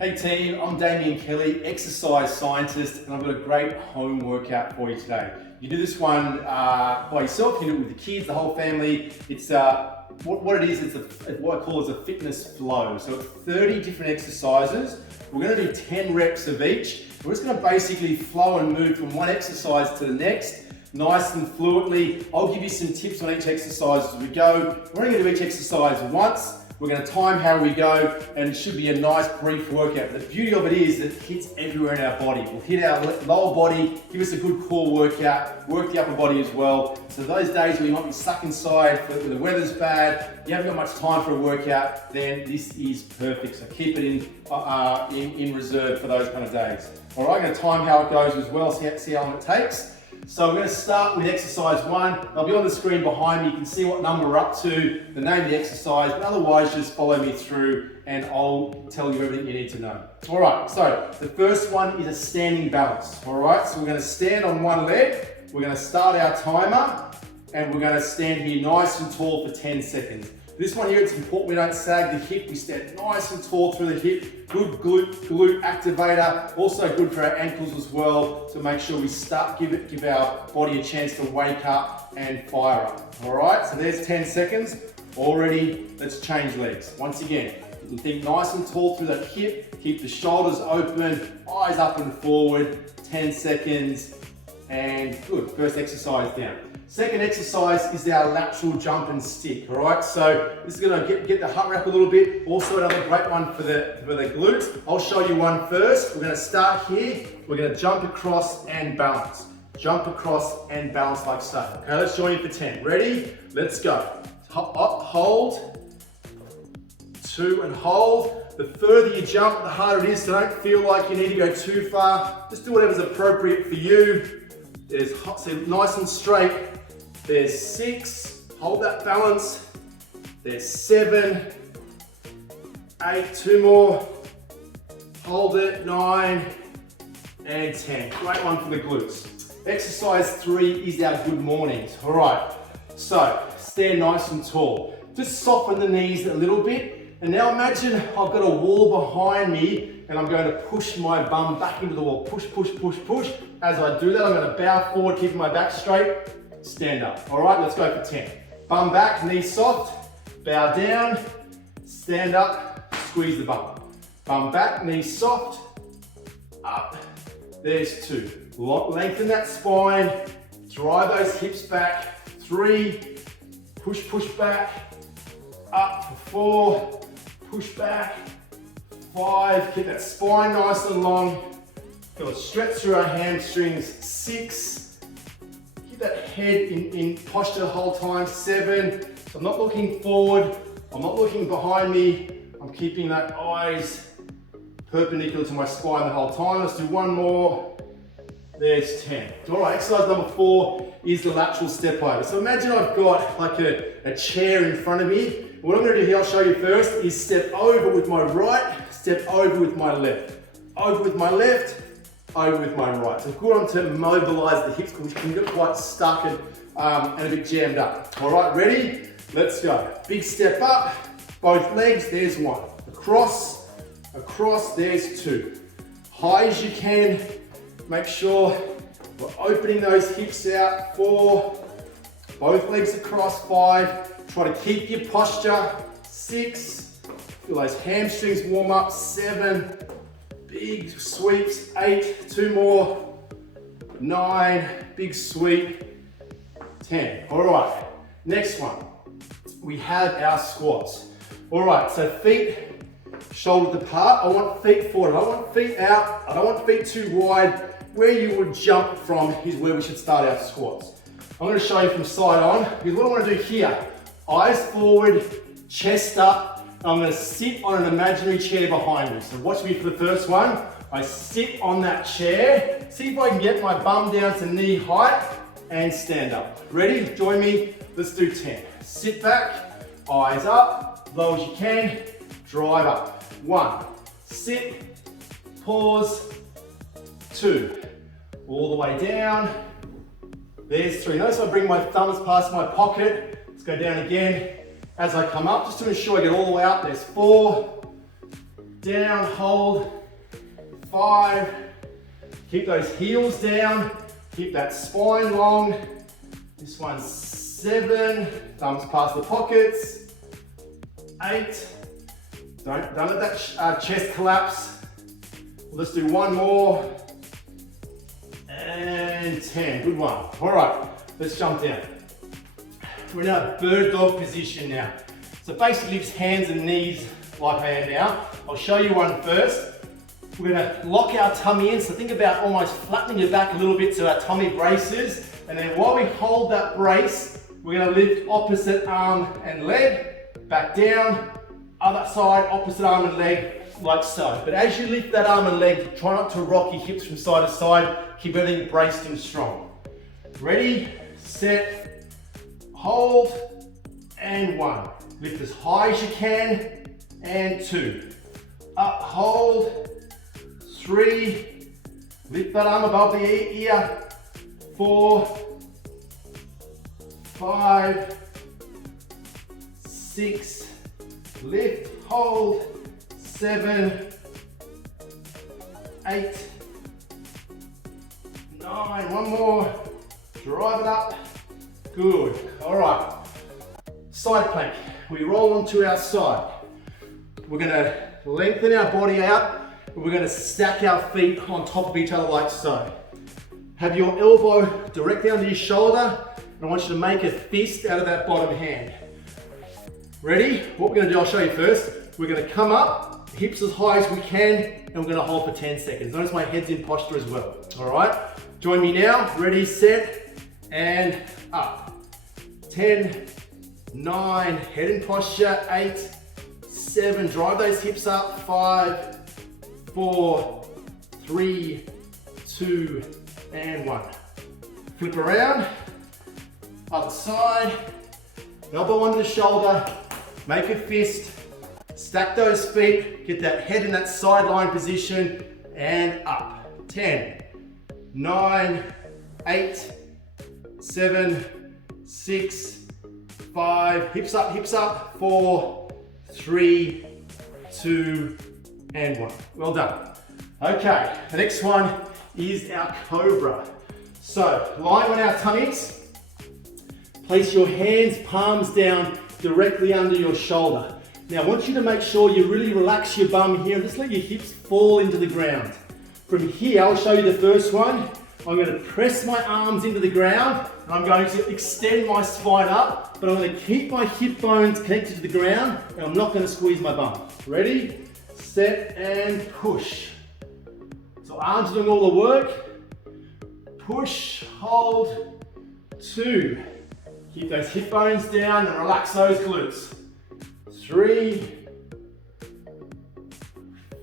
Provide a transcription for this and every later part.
Hey team, I'm Damien Kelly, exercise scientist, and I've got a great home workout for you today. You do this one by yourself, you do it with the kids, the whole family. It's what it is, it's what I call as a fitness flow. So it's 30 different exercises. We're going to do 10 reps of each. We're just going to basically flow and move from one exercise to the next, nice and fluidly. I'll give you some tips on each exercise as we go. We're only going to do each exercise once. We're going to time how we go, and it should be a nice brief workout. The beauty of it is that it hits everywhere in our body. We'll hit our lower body, give us a good core workout, work the upper body as well. So those days where you might be stuck inside, where the weather's bad, you haven't got much time for a workout, then this is perfect. So keep it in reserve for those kind of days. All right, I'm going to time how it goes as well, see how long it takes. So we're going to start with exercise 1. I'll be on the screen behind me. You can see what number we're up to, the name of the exercise, but otherwise just follow me through and I'll tell you everything you need to know. All right, so the first one is a standing balance. All right, so we're going to stand on one leg. We're going to start our timer and we're going to stand here nice and tall for 10 seconds. This one here, it's important we don't sag the hip. We stand nice and tall through the hip. Good glute activator. Also good for our ankles as well to make sure we give our body a chance to wake up and fire up. All right, so there's 10 seconds. Already, let's change legs. Once again, you can think nice and tall through that hip. Keep the shoulders open, eyes up and forward. 10 seconds, and good. First exercise down. Second exercise is our lateral jump and stick, all right? So this is gonna get the heart rate up a little bit. Also another great one for the glutes. I'll show you one first. We're gonna start here. We're gonna jump across and balance. Jump across and balance like so. Okay, let's join you for 10. Ready? Let's go. Up, hold. 2 and hold. The further you jump, the harder it is, so don't feel like you need to go too far. Just do whatever's appropriate for you. So nice and straight. There's 6, hold that balance. There's 7, 8, 2 more. Hold it, 9, and 10. Great one for the glutes. Exercise 3 is our good mornings. All right, so stand nice and tall. Just soften the knees a little bit. And now imagine I've got a wall behind me and I'm going to push my bum back into the wall. Push, push, push, push. As I do that, I'm going to bow forward, keeping my back straight. Stand up. All right, let's go for 10. Bum back, knees soft, bow down, stand up, squeeze the bum. Bum back, knees soft, up. There's 2. Lengthen that spine, drive those hips back. 3, push, push back, up for 4, push back, 5, keep that spine nice and long. Feel a stretch through our hamstrings. 6, that head in posture the whole time. 7, so I'm not looking forward, I'm not looking behind me, I'm keeping that eyes perpendicular to my spine the whole time. Let's do one more. There's 10. All right, exercise number 4 is the lateral step over. So imagine I've got like a chair in front of me. What I'm gonna do here, I'll show you first, is step over with my right, step over with my left. Over with my left, over with my right. So good on to mobilize the hips because you can get quite stuck and a bit jammed up. All right, ready? Let's go. Big step up, both legs, there's 1. Across, across, there's 2. High as you can, make sure we're opening those hips out. 4, both legs across. 5, try to keep your posture. 6, feel those hamstrings warm up. 7, big sweeps. 8, 2 more. 9, big sweep. 10. All right, next one. We have our squats. All right, so feet shoulders apart. I want feet forward. I don't want feet out. I don't want feet too wide. Where you would jump from is where we should start our squats. I'm going to show you from side on because what I want to do here, eyes forward, chest up. I'm going to sit on an imaginary chair behind me. So watch me for the first one. I sit on that chair. See if I can get my bum down to knee height and stand up. Ready? Join me. Let's do 10. Sit back, eyes up, low as you can, drive up. 1, sit, pause. 2, all the way down. There's 3. Notice I bring my thumbs past my pocket. Let's go down again. As I come up, just to ensure I get all the way up, there's 4, down, hold, 5, keep those heels down, keep that spine long, this one's 7, thumbs past the pockets, 8, don't let that chest collapse, let's do one more, and 10, good one. All right, let's jump down. We're in a bird dog position now. So basically just hands and knees like I am now. I'll show you one first. We're gonna lock our tummy in, so think about almost flattening your back a little bit so our tummy braces. And then while we hold that brace, we're gonna lift opposite arm and leg, back down, other side, opposite arm and leg, like so. But as you lift that arm and leg, try not to rock your hips from side to side, keep everything braced and strong. Ready, set, hold, and 1. Lift as high as you can, and 2. Up, hold, 3. Lift that arm above the ear, 4, 5, 6. Lift, hold, 7, 8, 9. One more. Drive it up. Good. All right. Side plank. We roll onto our side. We're going to lengthen our body out, and we're going to stack our feet on top of each other like so. Have your elbow directly under your shoulder, and I want you to make a fist out of that bottom hand. Ready? What we're going to do, I'll show you first. We're going to come up, hips as high as we can, and we're going to hold for 10 seconds. Notice my head's in posture as well. All right? Join me now. Ready, set, and up. 10, 9, head in posture, 8, 7, drive those hips up, 5, 4, 3, 2, and 1. Flip around, other side, elbow under the shoulder, make a fist, stack those feet, get that head in that sideline position, and up. 10, 9, 8, 7, 6, 5, hips up, 4, 3, 2, and 1. Well done. Okay, the next one is our cobra. So, lying on our tummies, place your hands, palms down, directly under your shoulder. Now I want you to make sure you really relax your bum here and just let your hips fall into the ground. From here, I'll show you the first one. I'm going to press my arms into the ground and I'm going to extend my spine up, but I'm going to keep my hip bones connected to the ground and I'm not going to squeeze my bum. Ready, set, and push. So arms are doing all the work. Push, hold, 2. Keep those hip bones down and relax those glutes. 3,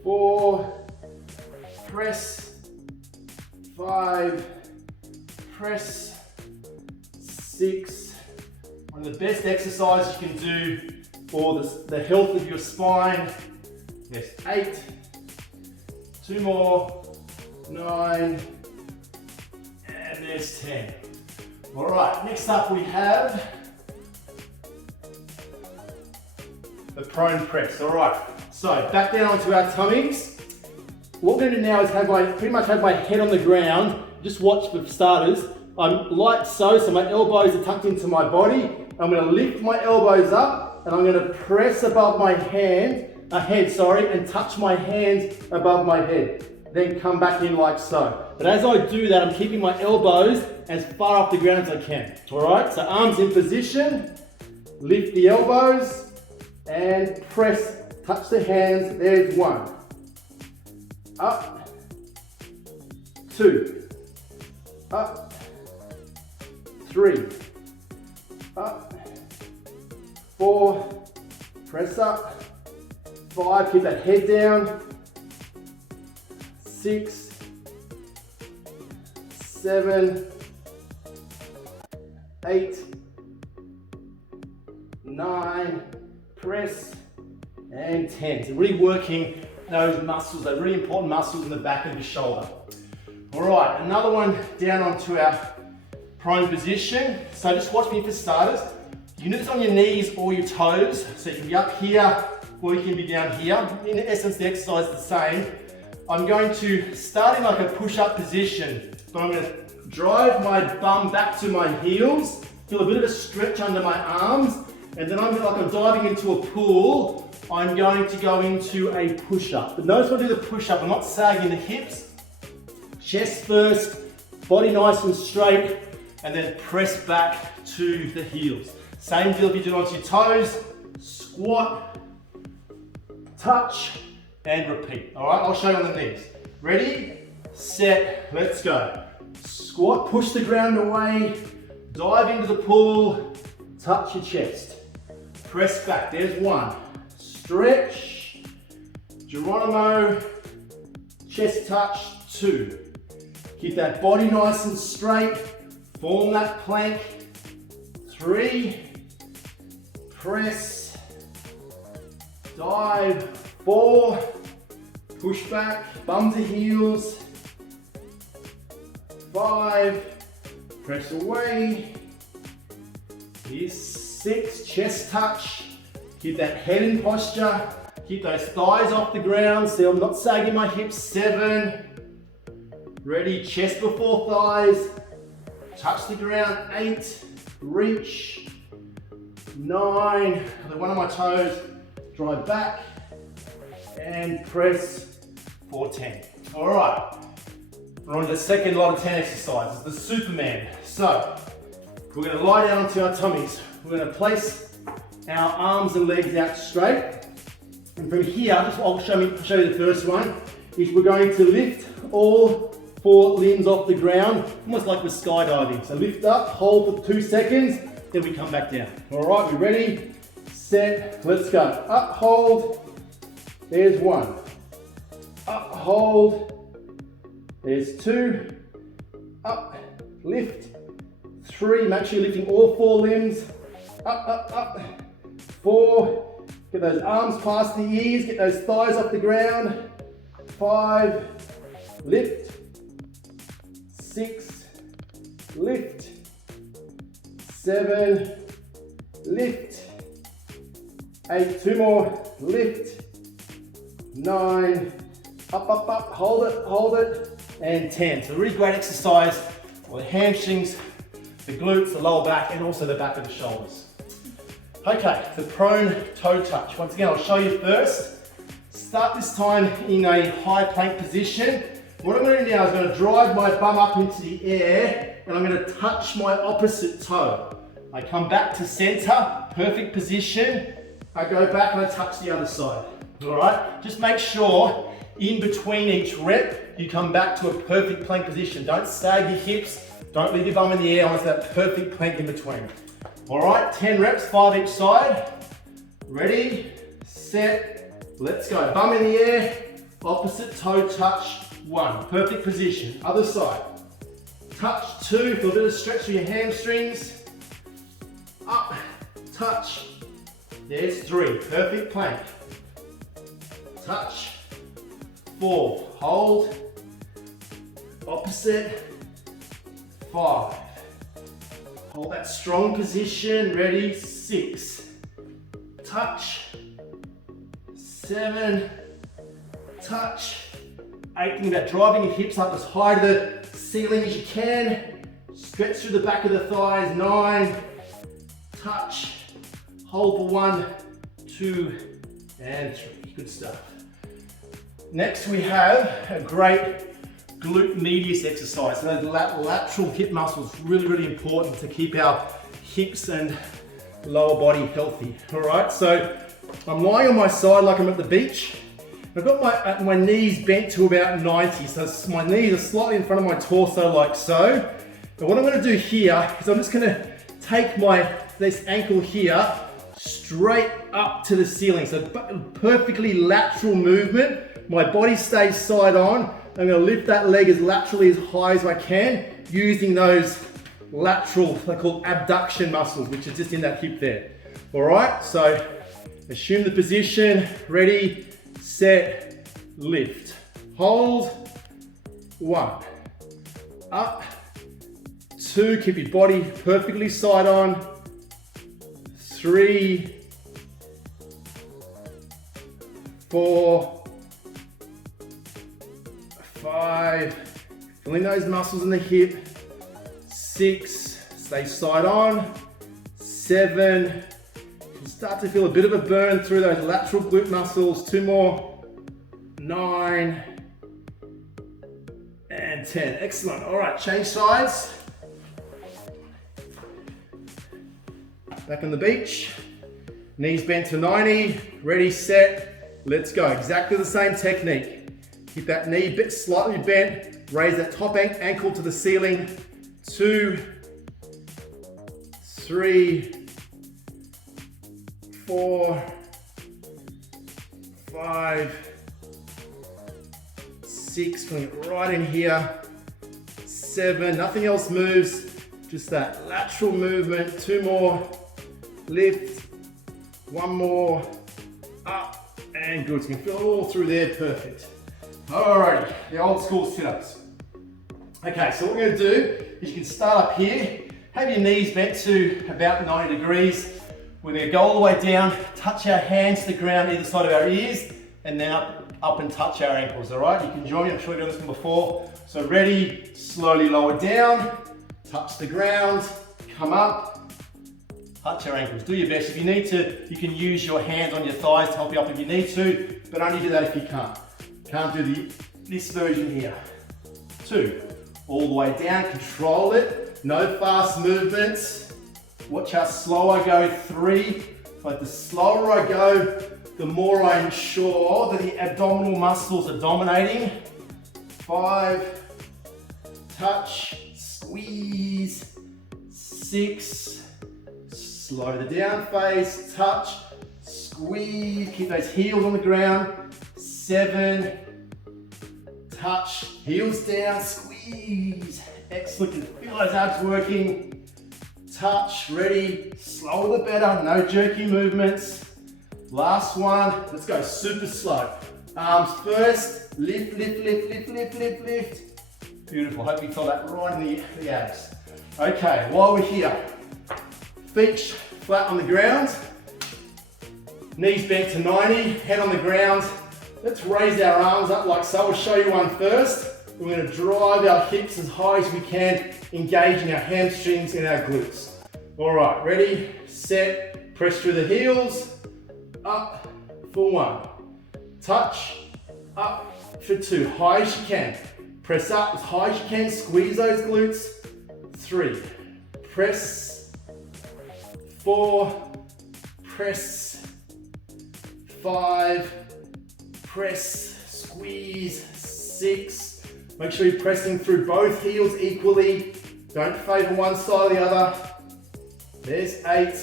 4, press, 5, press, 6. One of the best exercises you can do for the health of your spine. Yes, 8, 2 more, 9, and there's 10. All right, next up we have the prone press. All right, so back down onto our tummies. What we're going to do now is pretty much have my head on the ground. Just watch for starters. I'm like so my elbows are tucked into my body. I'm going to lift my elbows up and I'm going to press above my head, and touch my hands above my head. Then come back in like so. But as I do that, I'm keeping my elbows as far off the ground as I can. All right, so arms in position, lift the elbows and press, touch the hands. There's 1. Up, 2, up, 3, up, 4, press up, 5, keep that head down, 6, 7, 8, 9, press, and 10. So really working those muscles, those really important muscles in the back of your shoulder. All right, another one down onto our prone position. So just watch me for starters. You can do this on your knees or your toes. So you can be up here or you can be down here. In essence, the exercise is the same. I'm going to start in like a push-up position, but I'm going to drive my bum back to my heels, feel a bit of a stretch under my arms, and then like I'm diving into a pool, I'm going to go into a push-up. But notice when I do the push-up, I'm not sagging the hips. Chest first, body nice and straight, and then press back to the heels. Same deal if you do it onto your toes, squat, touch, and repeat. All right, I'll show you on the knees. Ready, set, let's go. Squat, push the ground away, dive into the pool, touch your chest. Press back, there's one. Stretch, Geronimo, chest touch, two. Keep that body nice and straight, form that plank. Three, press, dive, four, push back, bum to heels, five, press away, here's six, chest touch, keep that head in posture, keep those thighs off the ground, see I'm not sagging my hips, seven, ready, chest before thighs, touch the ground, eight, reach, nine, one of my toes, drive back, and press for 10. All right, we're on to the second lot of 10 exercises, the Superman. So, we're gonna lie down onto our tummies. We're gonna place our arms and legs out straight. And from here, I'll show you the first one, is we're going to lift all four limbs off the ground, almost like we're skydiving. So lift up, hold for 2 seconds, then we come back down. All right, you ready? Set, let's go. Up, hold, there's one. Up, hold, there's two. Up, lift, three. Make sure you're lifting all four limbs. Up, up, up. Four, get those arms past the ears, get those thighs off the ground. Five, lift. Six, lift. Seven, lift. Eight, two more, lift. Nine, up, up, up, hold it, and 10. So a really great exercise for the hamstrings, the glutes, the lower back, and also the back of the shoulders. Okay, the prone toe touch. Once again, I'll show you first. Start this time in a high plank position. What I'm going to do now is I'm going to drive my bum up into the air, and I'm going to touch my opposite toe. I come back to center, perfect position. I go back and I touch the other side. All right, just make sure in between each rep, you come back to a perfect plank position. Don't sag your hips, don't leave your bum in the air, I want that perfect plank in between. All right, 10 reps, 5 each side. Ready, set, let's go. Bum in the air, opposite toe touch, one. Perfect position, other side. Touch, two, feel a bit of stretch for your hamstrings. Up, touch, there's three, perfect plank. Touch, four, hold, opposite, five. Hold that strong position, ready, six. Touch, seven, touch, eight. Think about driving your hips up as high to the ceiling as you can. Stretch through the back of the thighs, nine, touch, hold for one, two, and three. Good stuff. Next we have a great glute medius exercise. So the lateral hip muscles, really important to keep our hips and lower body healthy. All right, so I'm lying on my side like I'm at the beach. I've got my knees bent to about 90, so my knees are slightly in front of my torso like so. But what I'm gonna do here is I'm just gonna take this ankle here straight up to the ceiling. So perfectly lateral movement. My body stays side on. I'm going to lift that leg as laterally as high as I can using those lateral, they're called abduction muscles, which is just in that hip there. All right, so assume the position, ready, set, lift. Hold, one. Up, two, keep your body perfectly side on. Three, 4, 5, feeling those muscles in the hip, 6, stay side on, 7, you start to feel a bit of a burn through those lateral glute muscles, 2 more, 9, and 10, excellent. All right, change sides. Back on the beach, knees bent to 90, ready, set, let's go. Exactly the same technique. Keep that knee bit slightly bent, raise that top ankle to the ceiling. 2, 3, 4, 5, 6, bring it right in here. 7, nothing else moves, just that lateral movement. 2 more, lift, 1 more, up, and good. So you can feel it all through there, perfect. Alrighty, the old school sit-ups. Okay, so what we're gonna do is you can start up here, have your knees bent to about 90 degrees. We're gonna go all the way down, touch our hands to the ground either side of our ears, and then up and touch our ankles, all right? You can join me, I'm sure you've done this one before. So ready, slowly lower down, touch the ground, come up, touch your ankles. Do your best. If you need to, you can use your hands on your thighs to help you up if you need to, but only do that if you can't. Can't do this version here. 2, all the way down, control it. No fast movements. Watch how slow I go. 3, but the slower I go, the more I ensure that the abdominal muscles are dominating. 5, touch, squeeze. 6, slow the down phase, touch, squeeze, keep those heels on the ground. 7, touch, heels down, squeeze. Excellent, you can feel those abs working. Touch, ready, slower the better, no jerky movements. Last one, let's go super slow. Arms first, lift, lift, lift, lift, lift, lift, lift. Beautiful, hope you feel that right in the abs. Okay, while we're here, feet flat on the ground, knees bent to 90, head on the ground. Let's raise our arms up like so. I'll show you one first. We're going to drive our hips as high as we can, engaging our hamstrings and our glutes. All right, ready, set, press through the heels, up for 1. Touch, up for 2, high as you can. Press up as high as you can, squeeze those glutes. 3, press. 4, press. 5, press, squeeze. 6, make sure you're pressing through both heels equally. Don't favor one side or the other. There's 8,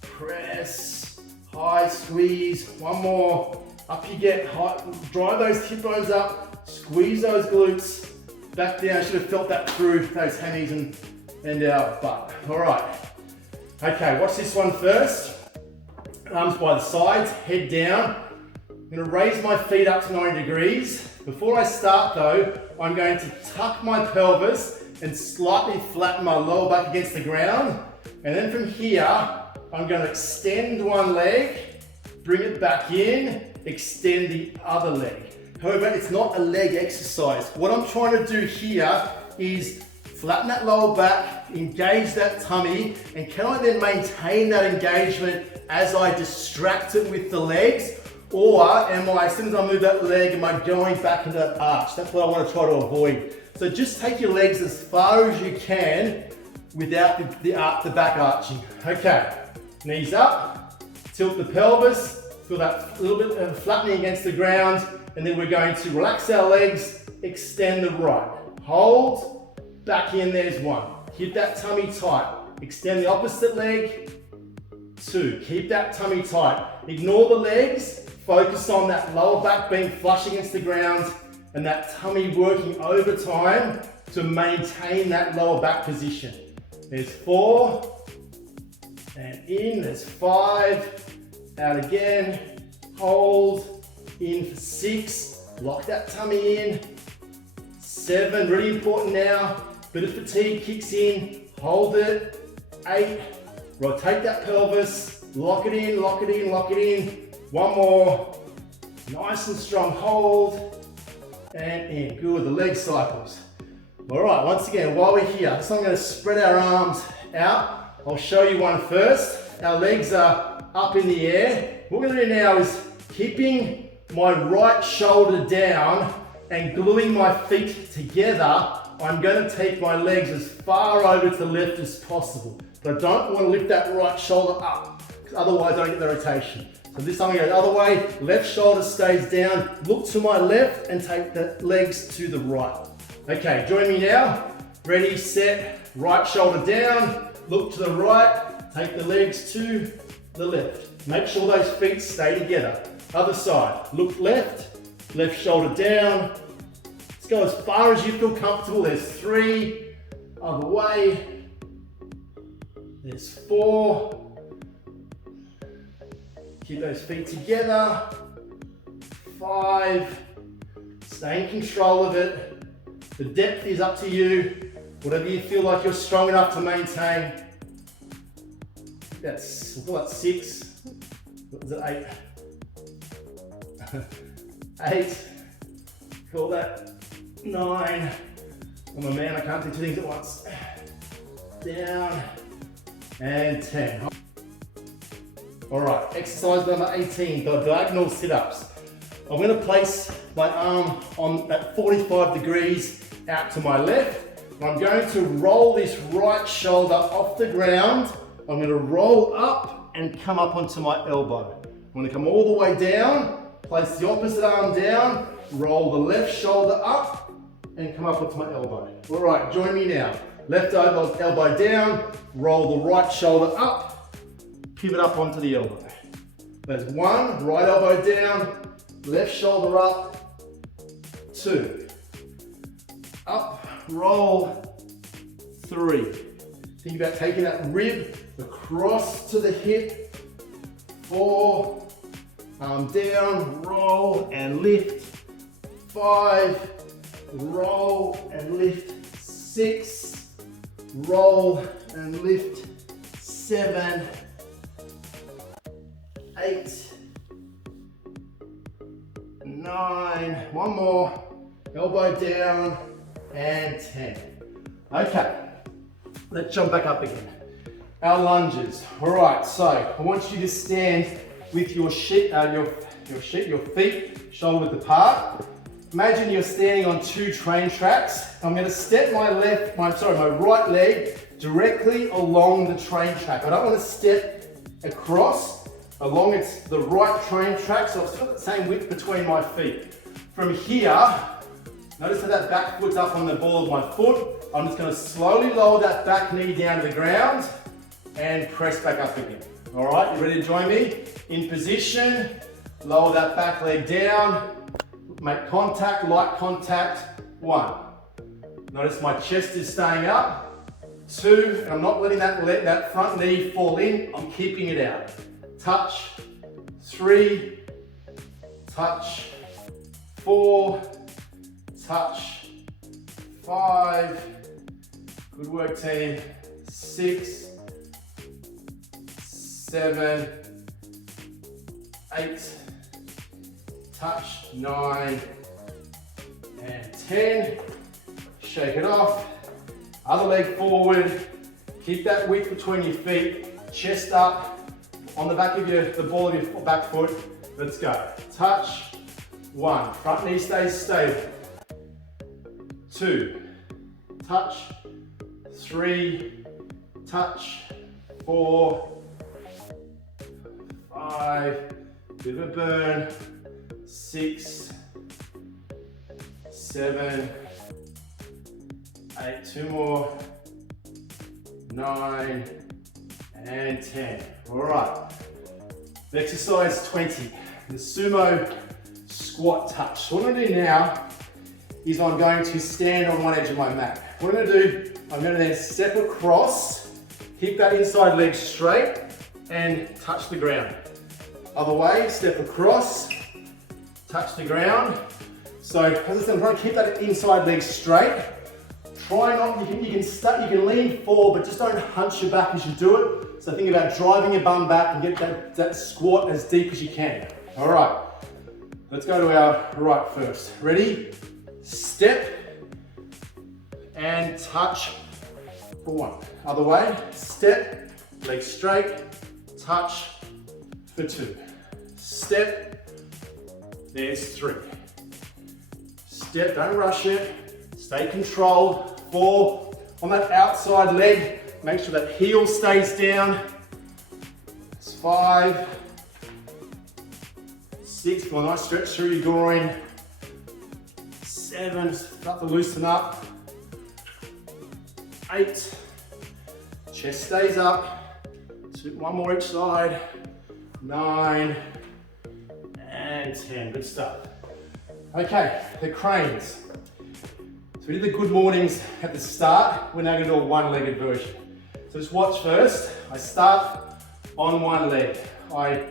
press, high, squeeze. 1 more, up you get, high, drive those hip bones up, squeeze those glutes, back down. Should have felt that through those hammies and our butt. All right, okay, watch this one first. Arms by the sides, head down. I'm going to raise my feet up to 90 degrees. Before I start though, I'm going to tuck my pelvis and slightly flatten my lower back against the ground. And then from here, I'm going to extend one leg, bring it back in, extend the other leg. However, it's not a leg exercise. What I'm trying to do here is flatten that lower back, engage that tummy, and can I then maintain that engagement as I distract it with the legs? Or am I, as soon as I move that leg, am I going back into that arch? That's what I want to try to avoid. So just take your legs as far as you can without the back arching. Okay, knees up, tilt the pelvis, feel that little bit of flattening against the ground, and then we're going to relax our legs, extend the right. Hold, back in, there's 1. Keep that tummy tight. Extend the opposite leg, 2. Keep that tummy tight. Ignore the legs, focus on that lower back being flush against the ground and that tummy working over time to maintain that lower back position. There's 4, and in, there's 5, out again, hold, in for 6, lock that tummy in, 7, really important now, bit of fatigue kicks in, hold it, 8, rotate that pelvis, lock it in, lock it in, lock it in, 1 more, Nice and strong hold. And in. Good. The leg cycles. All right, once again, while we're here, so I'm going to spread our arms out. I'll show you one first. Our legs are up in the air. What we're going to do now is keeping my right shoulder down and gluing my feet together. I'm going to take my legs as far over to the left as possible. But I don't want to lift that right shoulder up, because otherwise I don't get the rotation. So this time I'm going to go the other way. Left shoulder stays down. Look to my left and take the legs to the right. Okay, join me now. Ready, set, right shoulder down. Look to the right. Take the legs to the left. Make sure those feet stay together. Other side. Look left. Left shoulder down. Let's go as far as you feel comfortable. There's 3. Other way. There's 4. Keep those feet together. 5. Stay in control of it. The depth is up to you. Whatever you feel like you're strong enough to maintain. That's, we'll call that 6. What was it, 8? 8. Call that 9. I'm a man, I can't do 2 things at once. Down. And 10. All right, exercise number 18, the diagonal sit-ups. I'm going to place my arm on at 45 degrees out to my left. I'm going to roll this right shoulder off the ground. I'm going to roll up and come up onto my elbow. I'm going to come all the way down, place the opposite arm down, roll the left shoulder up, and come up onto my elbow. All right, join me now. Left elbow down, roll the right shoulder up, pivot up onto the elbow. There's 1, right elbow down, left shoulder up, 2. Up, roll, 3. Think about taking that rib across to the hip. 4, arm down, roll and lift. 5, roll and lift. 6, roll and lift. 7, 8, 9, one more, elbow down, and 10. Okay, let's jump back up again. Our lunges. All right, so I want you to stand with your feet shoulder width apart. Imagine you're standing on 2 train tracks. I'm going to step my right leg directly along the train track. I don't want to step across along the right train track, so I've got the same width between my feet. From here, notice how that back foot's up on the ball of my foot. I'm just going to slowly lower that back knee down to the ground and press back up again. All right, you ready to join me? In position, lower that back leg down, make contact, light contact. 1. Notice my chest is staying up. 2, and I'm not letting that front knee fall in, I'm keeping it out. Touch. 3, touch. 4, touch. 5, good work team. 6, 7, 8, touch. 9, and 10. Shake it off. Other leg forward. Keep that width between your feet. Chest up. On the back of the ball of your back foot. Let's go. Touch. 1. Front knee stays stable. 2. Touch. 3. Touch. 4. 5. Bit of a burn. 6. 7. 8. 2 more. 9. And 10. All right. Exercise 20. The sumo squat touch. So what I'm going to do now is I'm going to stand on one edge of my mat. What I'm going to do, I'm going to then step across, keep that inside leg straight, and touch the ground. Other way, step across, touch the ground. So as I said, I'm trying to keep that inside leg straight. Try not, you can lean forward, but just don't hunch your back as you do it. So think about driving your bum back and get that squat as deep as you can. All right, Let's go to our right first. Ready? Step and touch for one. Other way, step, leg straight, touch for two. Step, there's three. Step, don't rush it, stay controlled. Four, on that outside leg, make sure that heel stays down. It's 5, 6, go a nice stretch through your groin. 7, start to loosen up. 8, chest stays up. 2, one more each side. 9 and 10, good stuff. Okay, the cranes. So we did the good mornings at the start. We're now going to do a one-legged version. So just watch first. I start on one leg. I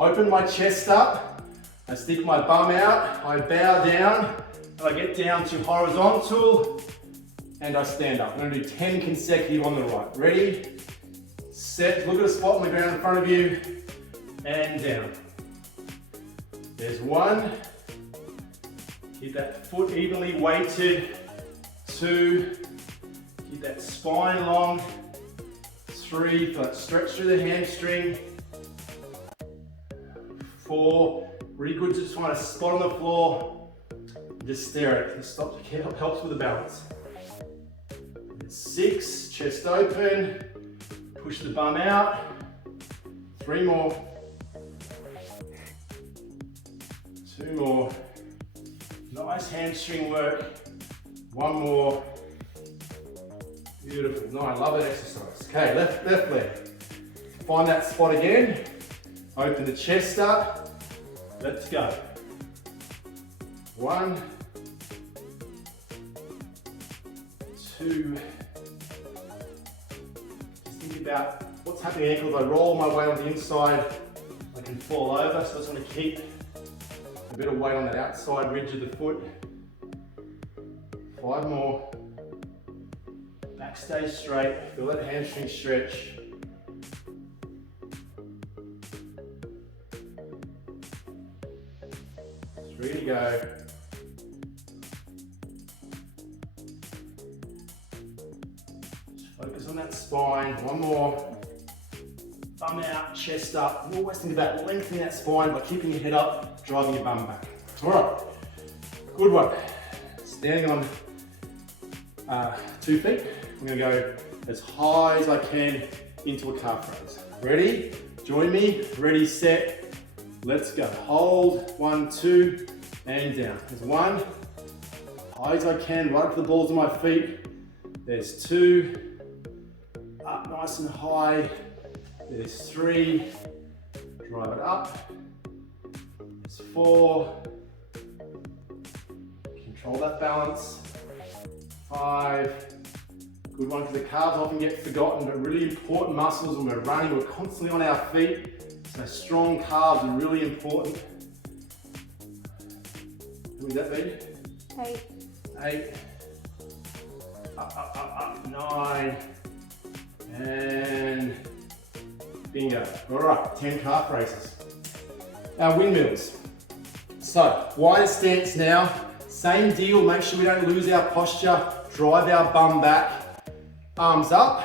open my chest up. I stick my bum out. I bow down. And I get down to horizontal. And I stand up. I'm going to do 10 consecutive on the right. Ready? Set. Look at a spot on the ground in front of you. And down. There's 1. Keep that foot evenly weighted. 2, keep that spine long. 3, feel that stretch through the hamstring. 4, really good to just find a spot on the floor. Just stare at it. This helps with the balance. 6, chest open. Push the bum out. 3 more. 2 more. Nice hamstring work. 1 more. Beautiful. No, I love that exercise. Okay, left leg. Find that spot again. Open the chest up. Let's go. 1, 2. Just think about what's happening in the ankles. I roll my weight on the inside. I can fall over, so I just want to keep a bit of weight on that outside ridge of the foot. 5 more. Back stays straight. Feel that hamstring stretch. 3 to go. Just focus on that spine. 1 more. Bum out, chest up. You always think about lengthening that spine by keeping your head up, driving your bum back. All right, good one. Standing on 2 feet. I'm gonna go as high as I can into a calf raise. Ready? Join me. Ready, set. Let's go. Hold. 1, 2, and down. There's 1. High as I can, right up to the balls of my feet. There's 2. Up nice and high. There's 3. Drive it up. There's 4. Control that balance. 5. Good one, because the calves often get forgotten, but really important muscles when we're running. We're constantly on our feet, so strong calves are really important. How would that be? 8. 8. Up. 9. And bingo. All right, 10 calf raises. Our windmills. So, wider stance now. Same deal, make sure we don't lose our posture. Drive our bum back. Arms up,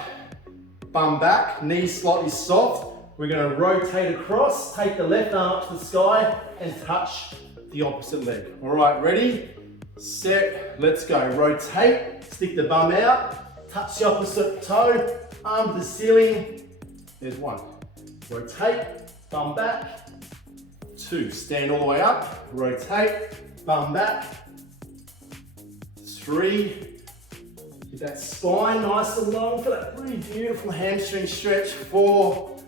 bum back, knees slightly soft. We're going to rotate across, take the left arm up to the sky and touch the opposite leg. All right, ready, set, let's go. Rotate, stick the bum out, touch the opposite toe, arm to the ceiling. There's 1. Rotate, bum back. 2, stand all the way up, rotate, bum back. 3, get that spine nice and long for that really beautiful hamstring stretch. 4,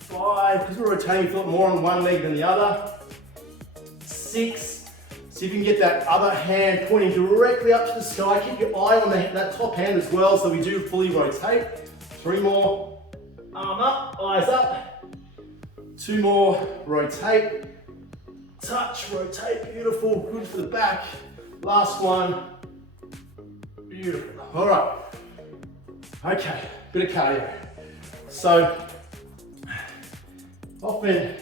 5, because we're rotating, feel it more on one leg than the other. 6, see if you can get that other hand pointing directly up to the sky. Keep your eye on that top hand as well so we do fully rotate. 3 more, arm up, eyes up. 2 more, rotate, touch, rotate, beautiful, good for the back. Last one. Beautiful. All right. Okay, bit of cardio. So, often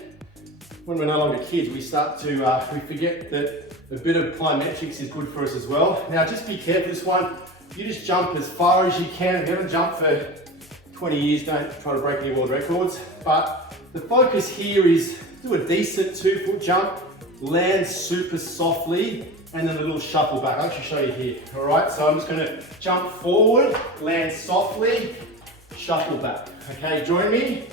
when we're no longer kids, we start to, we forget that a bit of plyometrics is good for us as well. Now just be careful this one. You just jump as far as you can. If you haven't jumped for 20 years, don't try to break any world records. But the focus here is do a decent 2-foot jump, land super softly, and then a little shuffle back. I'll actually show you here. All right, so I'm just gonna jump forward, land softly, shuffle back. Okay, join me.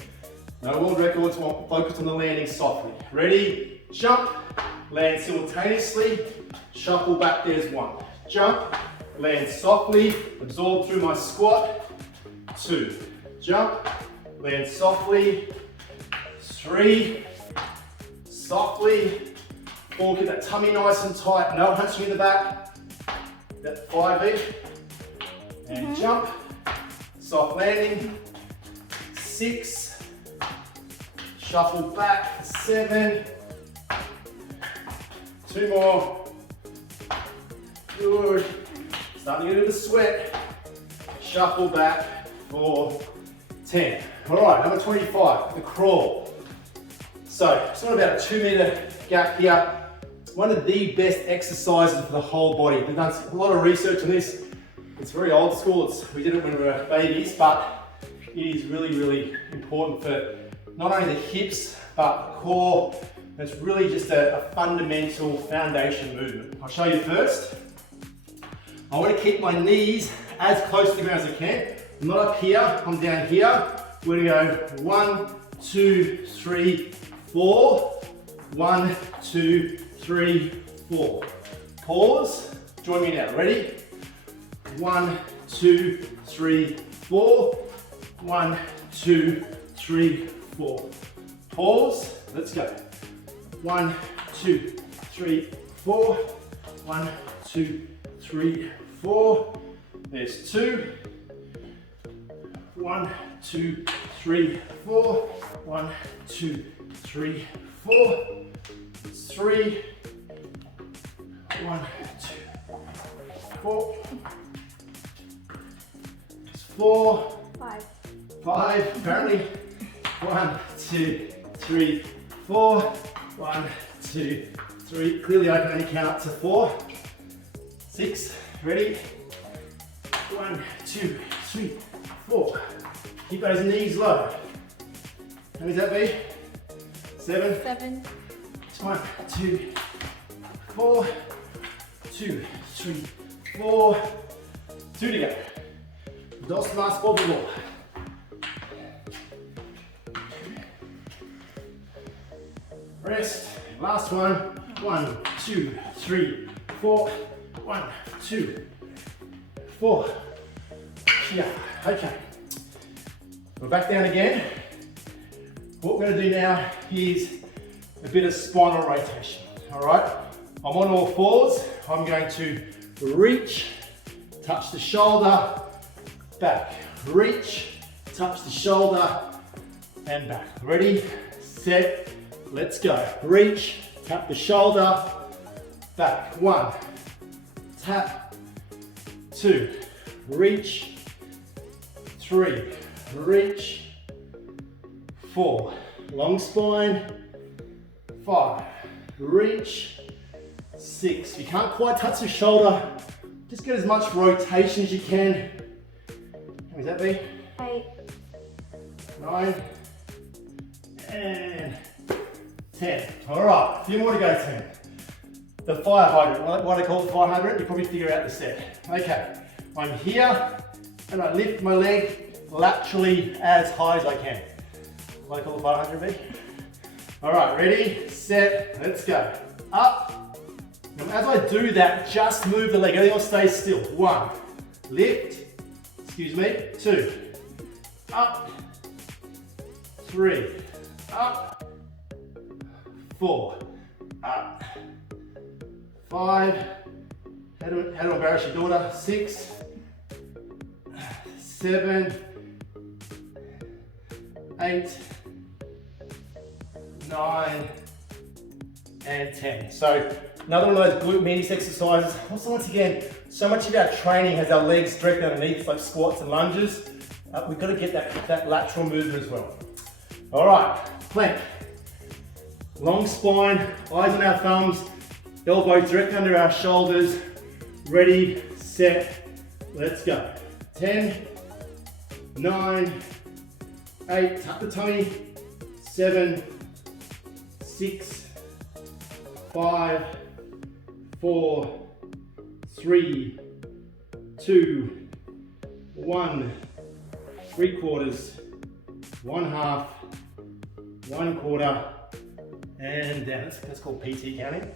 No world records, focus on the landing softly. Ready, jump, land simultaneously, shuffle back, there's one. Jump, land softly, absorb through my squat, 2. Jump, land softly, 3, softly, 4, get that tummy nice and tight, no hunching in the back, that 5 each, and jump, soft landing, 6, shuffle back, 7, 2 more, good, starting to get into the sweat, shuffle back for 10. All right, number 25, the crawl. So it's not about a 2-meter gap here. One of the best exercises for the whole body. We've done a lot of research on this. It's very old school. We did it when we were babies, but it is really, really important for not only the hips, but the core. It's really just a fundamental foundation movement. I'll show you first. I want to keep my knees as close to the ground as I can. I'm not up here, I'm down here. We're gonna go 1, 2, 3, 4. 1, 2, 3, 4. Pause. Join me now. Ready? 1, 2, 3, 4. 1, 2, 3, 4. Pause. Let's go. 1, 2, 3, 4. 1, 2, 3, 4. There's 2. 1, 2, 3, 4. 1, 2, 3, 4. 3. 1, 2, 4. 4. 5. 5. Apparently. 1, 2, 3, 4. 1, 2, 3. Clearly I can only count up to 4. 6. Ready? 1, 2, 3, 4. Keep those knees low. How many does that be? 7. 7. 1, 2, 4. 2, 3, 4. 2 to go. Dos más, por favor. Rest. Last one. 1, 2, 3, 4. 1, 2, 4. Yeah. Okay. We're back down again. What we're going to do now is a bit of spinal rotation. All right. I'm on all fours. I'm going to reach, touch the shoulder, back. Reach, touch the shoulder, and back. Ready, set, let's go. Reach, tap the shoulder, back. 1, tap, 2, reach, 3, reach, 4, long spine, 5, reach, 6. If you can't quite touch the shoulder, just get as much rotation as you can. How many does that be? 8. 9 and 10. All right, a few more to go, 10. The fire hydrant, what I call the fire hydrant, you probably figure out the set. Okay, I'm here and I lift my leg laterally as high as I can. What I call the fire hydrant be? All right, ready, set, let's go. Up. Now, as I do that, just move the leg, everything else stays still. 1, lift, 2, up, 3, up, 4, up, 5, how to embarrass your daughter, 6, 7, 8, 9, and 10. So another one of those glute medius exercises. Also, once again, so much of our training has our legs directly underneath, like squats and lunges. We've got to get that lateral movement as well. All right, plank. Long spine, eyes on our thumbs, elbows direct under our shoulders. Ready, set, let's go. 10, 9, 8, tuck the tummy, 7, 6, 5, 4, 3, 2, 1, 3/4, 1/2, 1/4, and down. That's called PT counting.